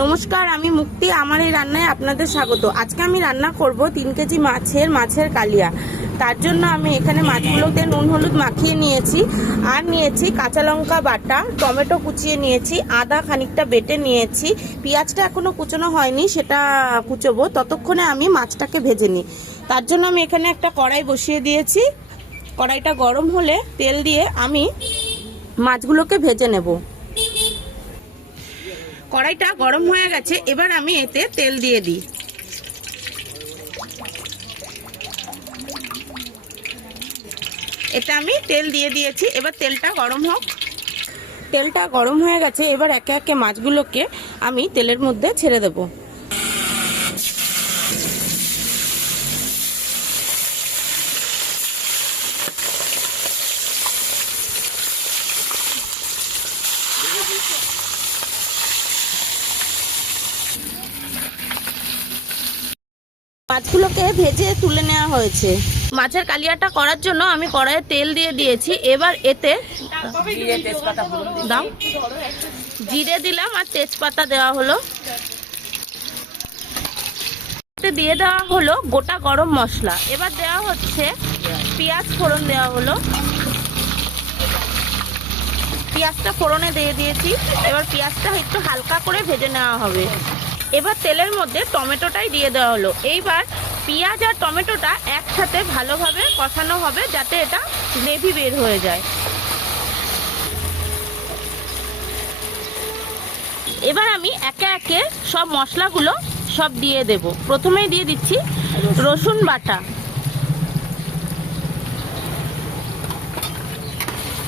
নমস্কার, আমি মুক্তি, আমার এই রান্নায় আপনাদের স্বাগত। আজকে আমি রান্না করব তিন কেজি মাছের মাছের কালিয়া। তার জন্য আমি এখানে মাছগুলোতে নুন, হলুদ মাখিয়ে নিয়েছি আর নিয়েছি কাঁচা লঙ্কা বাটা, টমেটো কুচিয়ে নিয়েছি, আদা খানিকটা বেটে নিয়েছি। পেঁয়াজটা এখনও কুচোনো হয়নি, সেটা কুচোবো। ততক্ষণে আমি মাছটাকে ভেজে নিই। তার জন্য আমি এখানে একটা কড়াই বসিয়ে দিয়েছি। কড়াইটা গরম হলে তেল দিয়ে আমি মাছগুলোকে ভেজে নেব। কড়াইটা গরম হয়ে গেছে, এবার আমি এতে তেল দিয়ে দিই। এটা আমি তেল দিয়ে দিয়েছি, এবার তেলটা গরম হোক। তেলটা গরম হয়ে গেছে, এবার একে একে মাছগুলোকে আমি তেলের মধ্যে ছেড়ে দেব। মাছগুলোকে ভেজে তুলে নেওয়া হয়েছে। মাছের কালিয়াটা করার জন্য আমি কড়াইয়ে তেল দিয়ে দিয়েছি। এবার এতে দাও। জিরে দিলাম আর তেজপাতা দেওয়া হলো। দিয়ে দেওয়া হলো গোটা গরম মশলা। এবার দেওয়া হচ্ছে পেঁয়াজ ফোড়ন দেওয়া হলো। পেঁয়াজটা ফোড়নে দিয়ে দিয়েছি। এবার পেঁয়াজটা একটু হালকা করে ভেজে নেওয়া হবে। এবার তেলের মধ্যে টমেটোটাই দিয়ে দেওয়া হলো। এইবার পেঁয়াজ আর টমেটোটা একসাথে ভালোভাবে কষানো হবে যাতে এটা গ্রেভি বের হয়ে যায়। এবার আমি একে একে সব মশলাগুলো সব দিয়ে দেব। প্রথমেই দিয়ে দিচ্ছি রসুন বাটা।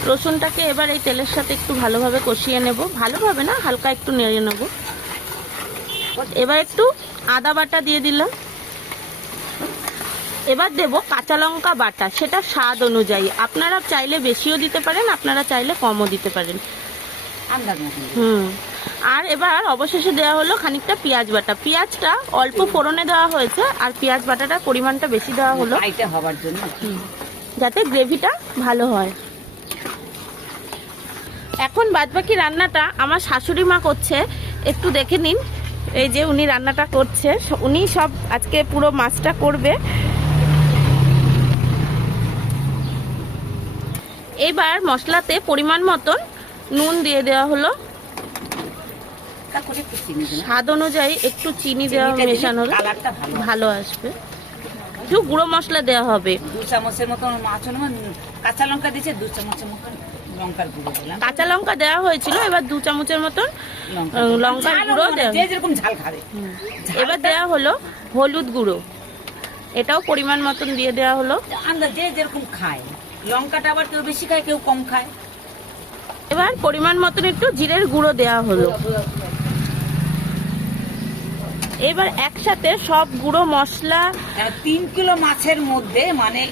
রসুনটাকে এবার এই তেলের সাথে একটু ভালোভাবে কষিয়ে নেব। ভালোভাবে না, হালকা একটু নেড়ে নেব। এবার একটু আদা বাটা দিয়ে দিলাম। এবার দেব কাঁচা লঙ্কা বাটা সেটা স্বাদ অনুযায়ী। আপনারা চাইলে বেশিও দিতে পারেন আপনারা চাইলে কমও দিতে পারেন। হুম আর এবার অবশেষে দেওয়া হলো খানিকটা পেঁয়াজ বাটা। পেঁয়াজটা অল্প ফোড়নে দেওয়া হয়েছে আর পেঁয়াজ বাটাটার পরিমাণটা বেশি দেওয়া হলো। হবার জন্য। যাতে গ্রেভিটা ভালো হয়। এখন বাদবাকি রান্নাটা আমার শাশুড়ি মা করছে একটু দেখে নিন। এই যে উনি রান্নাটা করছে উনি সব আজকে পুরো মাছটা করবে। এবার মশলাতে পরিমাণ মতন নুন দিয়ে দেওয়া হলো। স্বাদ অনুযায়ী একটু চিনি দেওয়া মেশানো হলো। ভালো আসবে। একটু গুঁড়ো মশলা দেওয়া হবে। দু চামচের মতন মাছ কাঁচা লঙ্কা দিয়েছে দু চামচের মতন লঙ্কার গুঁড়ো দিলাম। কাঁচা লঙ্কা দেওয়া হয়েছিল এবার দু চামচের মতন লঙ্কার গুঁড়ো। যে যেরকম ঝাল খাবে। এবার দেওয়া হলো হলুদ গুঁড়ো। এটাও পরিমাণ মতন দিয়ে দেওয়া হলো। আন্দাজ যে যেরকম খায়। লঙ্কাটা আবার কেউ বেশি খায় কেউ কম খায়। এবার পরিমাণ মতন একটু জিরের গুঁড়ো দেওয়া হলো। এবার একসাথে সব গুঁড়ো মশলা তিন কিলো মাছের মধ্যে মানে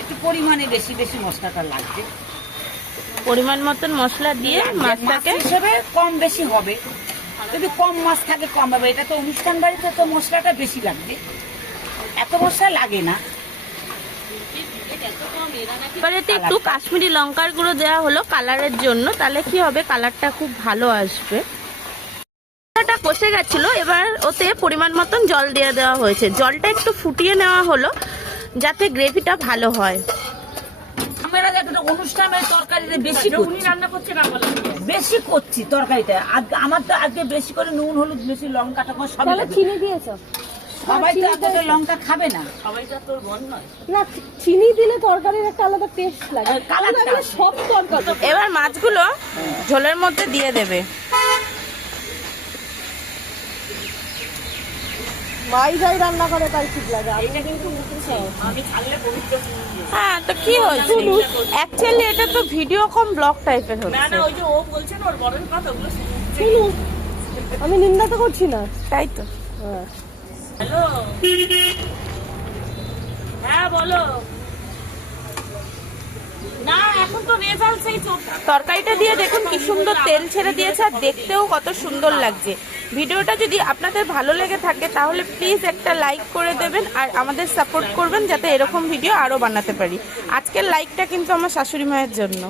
একটু পরিমাণে বেশি বেশি মশলাটা লাগবে। পরিমাণ মতন মশলা দিয়ে মাছটাকে হিসেবে কম বেশি হবে। যদি কম মাছ থাকে কম হবে। এটা তো অনুষ্ঠান বাড়িতে তো মশলাটা বেশি লাগবে। এত মশলা লাগে না। এবার এতে একটু কাশ্মীরি লঙ্কার গুঁড়ো দেওয়া হলো কালারের জন্য। তাহলে কি হবে? কালারটা খুব ভালো আসবে। মশলাটা কষে গেছিল এবার ওতে পরিমাণ মতন জল দিয়ে দেওয়া হয়েছে। জলটা একটু ফুটিয়ে নেওয়া হলো যাতে গ্রেভিটা ভালো হয়। আমরা একটা অনুষ্ঠানের তরকারিতে বেশি উনি রান্না করছে না বেশি করছি আজকে আমার তো আজকে বেশি করে নুন হলুদ বেশি লঙ্কা চিনি দিয়েছ। সবাই তো এতটা লঙ্কা খাবে না। না চিনি দিলে তরকারির একটা আলাদা টেস্ট লাগে। আর কালারটা সব তরকারি। এবার মাছগুলো ঝোলের মধ্যে দিয়ে দেবে। মাই যাই রান্না করে তাই ঠিক লাগে আমি হ্যাঁ তো কি হয়েছে? অ্যাকচুয়ালি এটা তো ভিডিও কম ব্লগ টাইপের হচ্ছে। আমি নিন্দা তো করছি না। তাই তো। হ্যাঁ। হ্যাঁ বলো। না এখন তো রেজাল্ট সেই তরকারিটা দিয়ে দেখুন কি সুন্দর তেল ছেড়ে দিয়েছে আর দেখতেও কত সুন্দর লাগছে। ভিডিওটা যদি আপনাদের ভালো লেগে থাকে, তাহলে প্লিজ একটা লাইক করে দেবেন আর আমাদের সাপোর্ট করবেন যাতে এরকম ভিডিও আরও বানাতে পারি। আজকের লাইকটা কিন্তু আমার শাশুড়ি মায়ের জন্য।